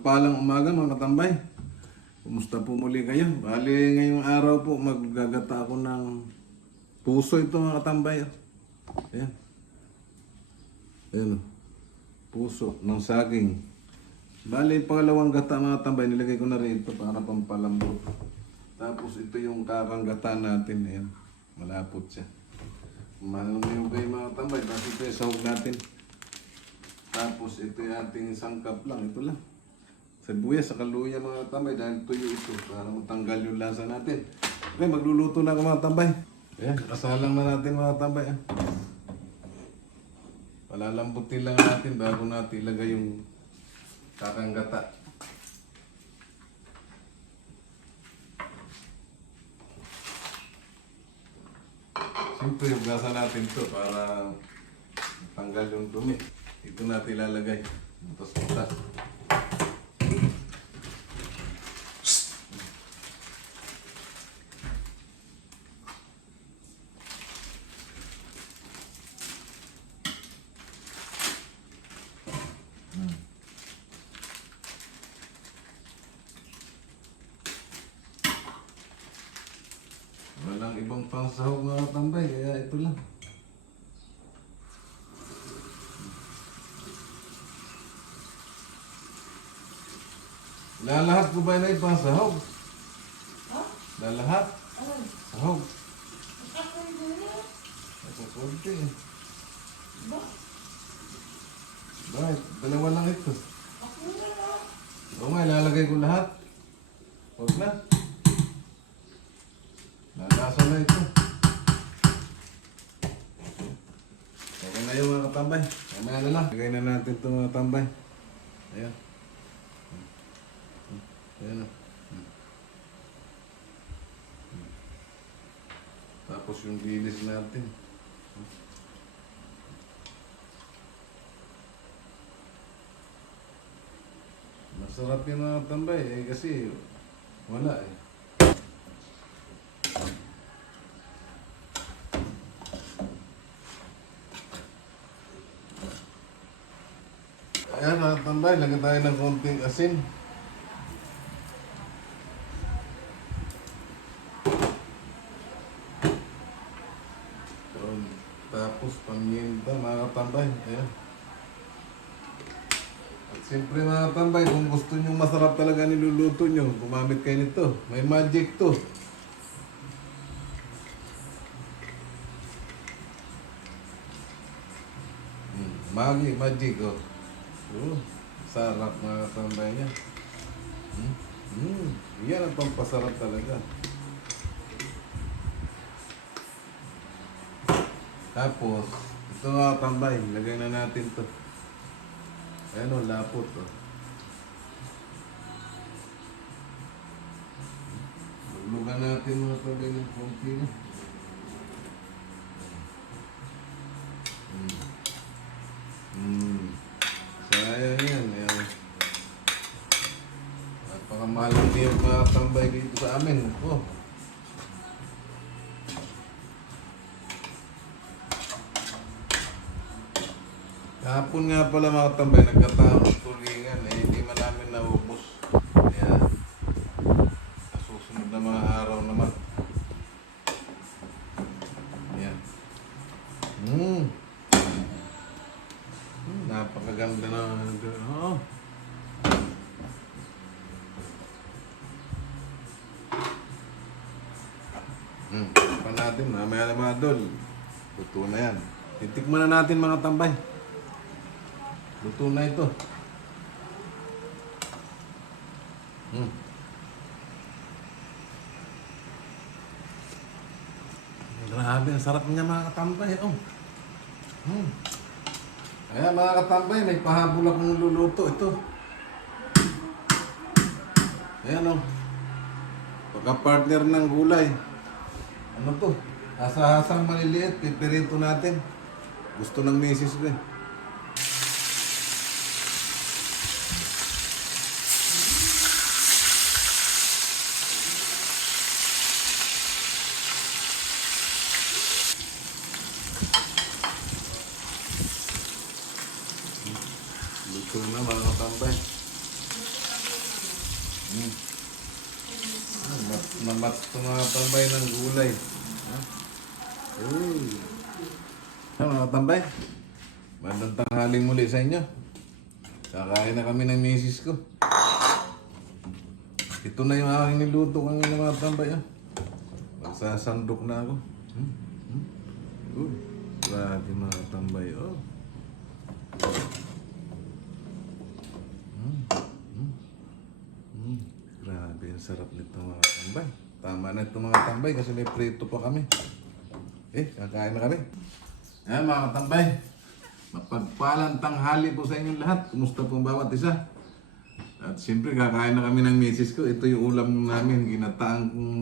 Palang umaga mga katambay. Kumusta po muli kayo? Bali ngayong araw po maggagata ako ng puso ito mga katambay. Ayan. Ayan. Puso ng saging. Bali pangalawang gata mga tambay nilagay ko na rin ito para pampalambot. Tapos ito yung kakang gata natin. Ayan. Malapot siya. Manong yung kayo mga tambay. Tapos ito yung sahog natin. Tapos ito yung ating sangkap lang. Ito lang. Sibuyas sa kaluya mga tambay dahil tuyo ito para matanggal yung lasa natin. Okay, magluluto na ako mga tambay. Ayan, kasalang na natin mga tambay. ah. Palalambutin lang natin bago natin ilagay yung kakanggata. Siyempre, hugasan natin to para tanggal yung dumi. Ito natin ilalagay. Tapos Walang ibang pangsahog mga tambay, kaya ito lang. Lalahat ko ba na ibang sahog? Ha? Lalahat? Ano? Sahog? Ako. Ako konti eh. Ba? Bakit? Dalawa lang ito. Ako na. Oo nga, ilalagay ko lahat. Huwag na. Lalasa na ito. Okay na yung mga katambay. Mamaya na lang. Lagay na natin ito mga tambay. Ayan. Ayan na. Tapos yung dilis natin. Masarap yung mga tambay eh kasi wala eh. Ayan mga tambay, lagyan tayo ng konting asin. Tapos paminta mga tambay. Ayan. At siyempre mga tambay, kung gusto nyo masarap talaga niluluto nyo, gumamit kayo nito. May magic to. Hmm, Magi, magic oh. Oh, sarap mga tambay niya. Hmm, hmm, yan ang pampasarap talaga. Tapos, ito mga tambay, lagay na natin to. Ayan o, lapot o. Luglugan natin mga tambay ng konti na. Dito sa amin. Oh. Kahapon nga pala mga tambay, nagkataon ng tulingan eh, hindi man namin naubos. Kaya, sa susunod na mga araw naman. Ayan. Mm. Mm, napakaganda na. Oh. Mamaya na mga. Luto na yan. Titikman na natin mga tambay. Luto na ito. Hmm. Grabe, ang sarap niya mga katambay. Oh. Hmm. Ayan mga katambay, may pahabol akong luluto. Ito. Ayan oh. Pagka-partner ng gulay. Ano to? Asa-asang maliliit, pipirito natin. Gusto ng misis ko eh. Luto na mga katambay. Mm. Ah, mat- Mamat ito mga tambay ng gulay. Uy. Mga tambay. Magandang tanghaling muli sa inyo. Kakain na kami ng misis ko. Ito na yung aking niluto kanina mga tambay. Ah. Magsasandok na ako. Hmm? Hmm? Uy. Grabe mga tambay. Oh. Mm, grabe, ang sarap nito mga tambay. Tama na ito mga tambay kasi may prito pa kami. Eh, kakain na kami. Ayan mga tambay. Mapagpalang tanghali po sa inyong lahat. Kumusta po ang bawat isa? At siyempre kakain na kami ng misis ko. Ito yung ulam namin. Ginataang kong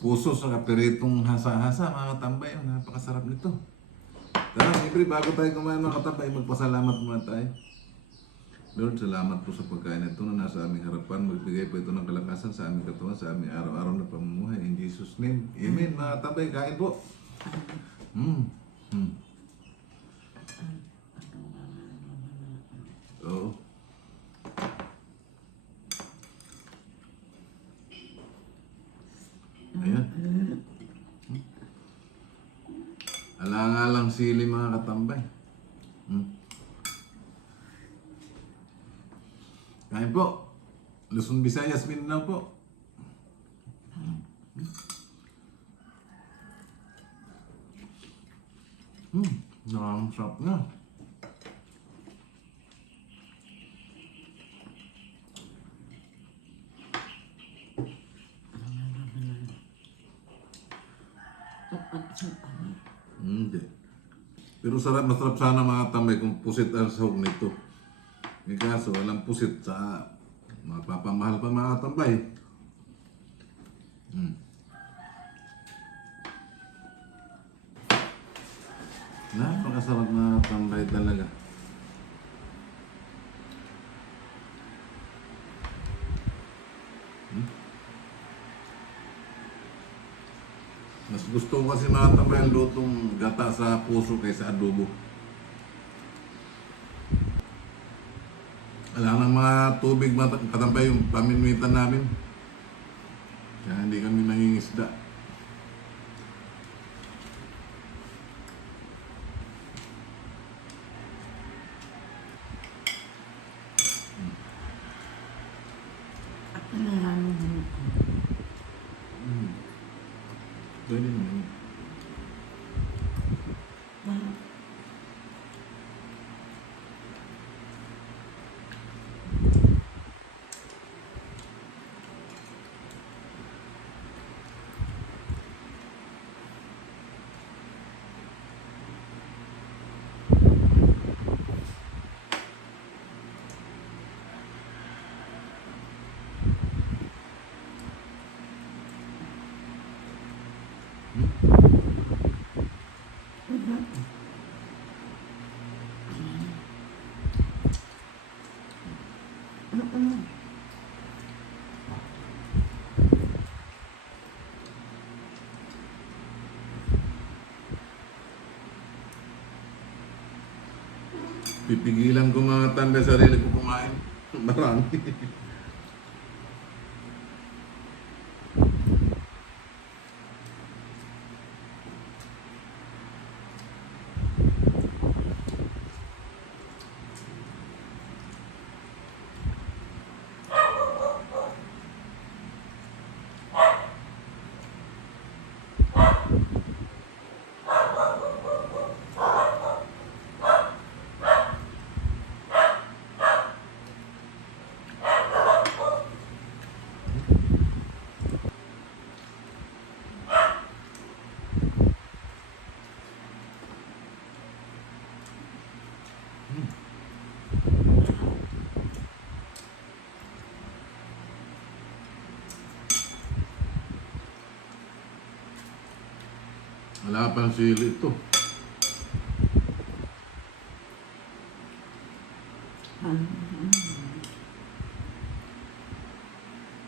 puso sa kapiritong hasa-hasa mga tambay. Oh, napakasarap nito. Tara, siyempre bago tayo kumain mga katambay, magpasalamat muna tayo. Lord, salamat po sa pagkain ito na nasa aming harapan. Magbigay po ito ng kalakasan sa aming katawan, sa aming araw-araw na pamumuhay. In Jesus' name, Amen. Mga tabay, kain po. Mm. Mm. Oo. Ayan. Hmm. Alangalang sili mga katambay. Mm. Kain po. Luzon, Visayas, Mindanao po. Hmm, nakakasarap na. Hindi. Pero sarap, masarap sana mga tambay kung pusit ang sahog nito. May kaso, walang pusit sa mapapamahal pa mga tambay. Hmm. Napakasarap na tambay talaga. Hmm? Mas gusto ko kasi mga tambay ang lutong gata sa puso kaysa adobo. Wala nang mga tubig katambay yung paminwitan namin. Kaya hindi kami nangingisda. 何も Pipigilan ko mga tanda sarili ko kumain. Marami. Wala pang sili ito.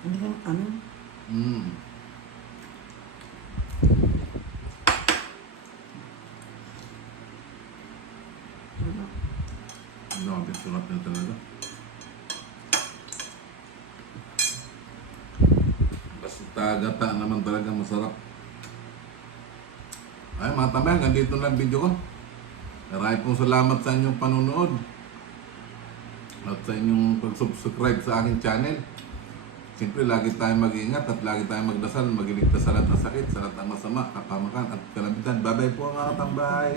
Ano ba? Ano? Mm. Grabe, sarap na talaga. Gata-gata naman talaga masarap. Ay mga tambay, hanggang dito lang video ko. Maraming pong salamat sa inyong panonood. At sa inyong pag-subscribe sa aking channel. Siyempre, lagi tayong mag-iingat at lagi tayong magdasal, magiligtas sa lahat ng sakit, sa lahat ng masama, kapamakan at kalamitan. Bye-bye po mga katambay!